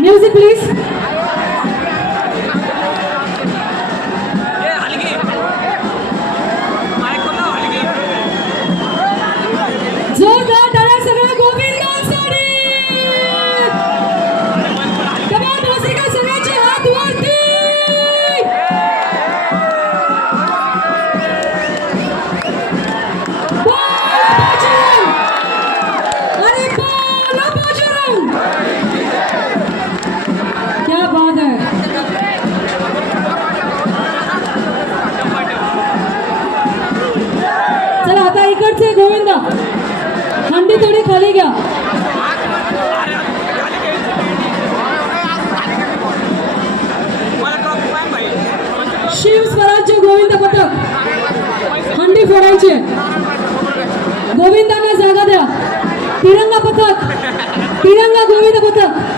Music music please. जोरदार टाळ्या सगळ्या गोविंदांसाठी. कमाल रसिका सगळ्यांचे हात वरती. अरे बोलो बजरंग. क्या बात है. चला आता इकडचे गोविंदा हंडी थोडी खाली घ्या. शिव स्वराज्य गोविंद पथक हंडी फोडायचे. गोविंदांना जागा द्या. तिरंगा पथक तिरंगा गोविंद पथक